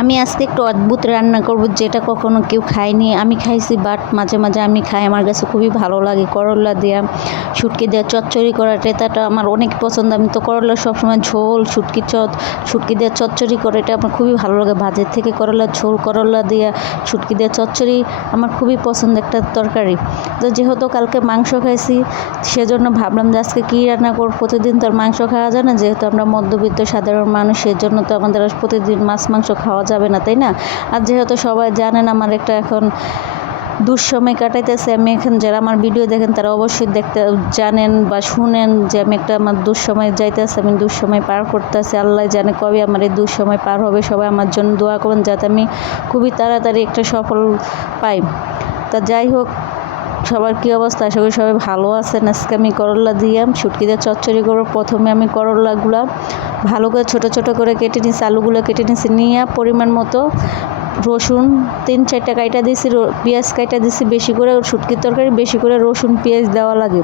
আমি আজকে একটু অদ্ভুত রান্না করব, যেটা কখনো কেউ খায়নি। আমি খাইছি, বাট মাঝে মাঝে আমি খাই, আমার কাছে খুবই ভালো লাগে। করলা দেওয়া, শুটকি দেওয়া চচ্চড়ি করা, এটা আমার অনেক পছন্দ। আমি তো করলা সবসময় ঝোল, শুটকি দেওয়া চচ্চড়ি করে, এটা আমার খুবই ভালো লাগে। ভাজের থেকে করলা ঝোল, করলা দেওয়া শুটকি দেওয়া চচ্চড়ি আমার খুবই পছন্দ একটা তরকারি। তো যেহেতু কালকে মাংস খাইছি, সেজন্য ভাবলাম যে আজকে কী রান্না করব। প্রতিদিন তো আর মাংস খাওয়া যায় না, যেহেতু আমরা মধ্যবিত্ত সাধারণ মানুষ, সেজন্য তো আমাদের আর প্রতিদিন মাছ মাংস খাওয়া যাবে না, তাই না? আর যেহেতু সবাই জানেন আমার একটা এখন দুঃসময় কাটাইতেছে, আমি এখন যারা আমার ভিডিও দেখেন তারা অবশ্যই দেখতে জানেন বা শুনেন যে আমি একটা আমার দুঃসময় যাইতেছে, আমি দুঃসময় পার করতেছি। আল্লাহ জানে কবে আমার এই দুঃসময় পার হবে। সবাই আমার জন্য দোয়া করবেন যাতে আমি খুবই তাড়াতাড়ি একটা সফল পাই। তা যাই হোক, সবার কী অবস্থা? আশা করি সবাই ভালো আছেন। আজকে আমি করলা দিয়ে শুটকি দিয়ে চচ্চড়ি করব। প্রথমে আমি করলাগুলো ভালো করে ছোট ছোট করে কেটে নিয়েছি, আলুগুলো কেটে নিয়েছি, নিয়ে পরিমাণ মতো রসুন 3-4টা কাইটা দিয়েছি, পেঁয়াজ কাইটা দিয়েছি বেশি করে। শুটকির তরকারি বেশি করে রসুন পেঁয়াজ দেওয়া লাগে,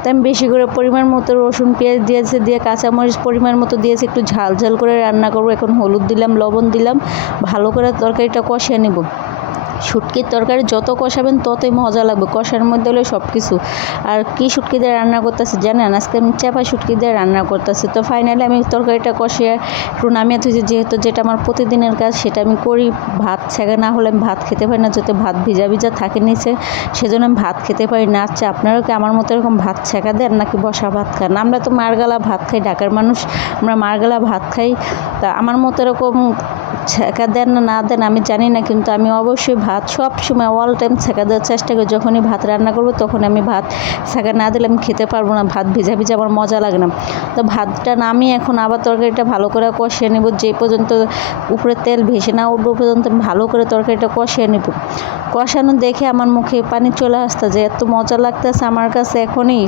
তাই আমি বেশি করে পরিমাণ মতো রসুন পেঁয়াজ দিয়েছি, দিয়ে কাঁচামরিচ পরিমাণ মতো দিয়েছি। একটু ঝাল ঝাল করে রান্না করব। এখন হলুদ দিলাম, লবণ দিলাম, ভালো করে তরকারিটা কষিয়ে নেব। শুটকির তরকারি যত কষাবেন ততই মজা লাগবে, কষার মধ্যে হলে সব কিছু। আর কি শুটকি দিয়ে রান্না করতেছি জানেন? আজকে আমি চাপা শুটকি দিয়ে রান্না করতেছি। তো ফাইনালি আমি তরকারিটা কষিয়ে একটু নামিয়ে থুইছি, যেহেতু যেটা আমার প্রতিদিনের কাজ সেটা আমি করি। ভাত ছেঁকা না হলে আমি ভাত খেতে পারি না, যাতে ভাত ভিজা ভিজা থাকে নিচে, সেজন্য আমি ভাত খেতে পারি না। আচ্ছা, আপনারাও কি আমার মতো এরকম ভাত ছেঁকা দেন নাকি বসা ভাত খান? আমরা তো মারগালা ভাত খাই, ঢাকার মানুষ, আমরা মারগালা ভাত খাই। তা আমার মতো এরকম ছেঁকা দেন না দেন আমি জানি না, কিন্তু আমি অবশ্যই ভাত সব সময় অল টাইম ছেঁকা দেওয়ার চেষ্টা করি। যখনই ভাত রান্না করবো তখন আমি ভাত ছেঁকা না দিলে আমি খেতে পারবো না, ভাত ভিজা ভিজা আমার মজা লাগে না। তো ভাতটা নামিয়ে এখন আবার তরকারিটা ভালো করে কষিয়ে নেব, যে পর্যন্ত উপরে তেল ভেসে না উঠবো পর্যন্ত আমি ভালো করে তরকারিটা কষিয়ে নেব। কষানো দেখে আমার মুখে পানি চলে আসতে, যে এত মজা লাগতেছে আমার কাছে এখনই,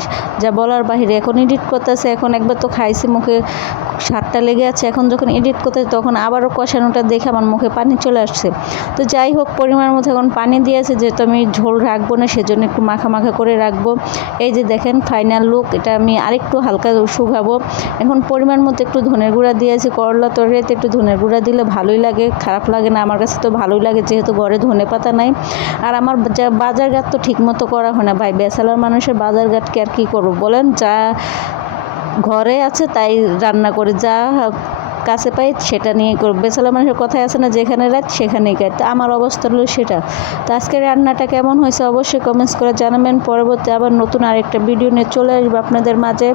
যা বলার বাহিরে। এখন এডিট করতেছে, এখন একবার তো খাইছি, মুখে স্বাদটা লেগে আছে। এখন যখন এডিট করতেছে তখন আবারও কষানোটা দেখে আমার মুখে পানি চলে আসছে। তো যাই হোক, পরিমাণ মতো এখন পানি দিয়েছে, যেহেতু আমি ঝোল রাখবো না সেজন্য একটু মাখা মাখা করে রাখবো। এই যে দেখেন ফাইনাল লুক, এটা আমি আরেকটু হালকা শুকাবো। এখন পরিমাণ মতো একটু ধনের গুঁড়া দিয়েছি। করলা তরকারিতে একটু ধনের গুঁড়া দিলে ভালোই লাগে, খারাপ লাগে না। আমার কাছে তো ভালোই লাগে, যেহেতু ঘরে ধনে পাতা নাই। আর আমার বাজারঘাট তো ঠিক মতো করা হয় না ভাই, ব্যাচেলর মানুষের বাজারঘাটকে আর কী করবো বলেন? যা ঘরে আছে তাই রান্না করে, যা কাছে পাই সেটা নিয়ে করবো। ব্যাচেলর মানুষের কথাই আছে না, যেখানে রাত সেখানেই কাজ। তো আমার অবস্থা হলো সেটা। তো আজকের রান্নাটা কেমন হয়েছে অবশ্যই কমেন্টস করে জানাবেন। পরবর্তী আবার নতুন আরেকটা ভিডিও নিয়ে চলে আসবো আপনাদের মাঝে।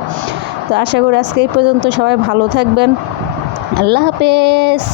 তো আশা করি আজকে এই পর্যন্ত সবাই ভালো থাকবেন। আল্লাহ হাফেজ।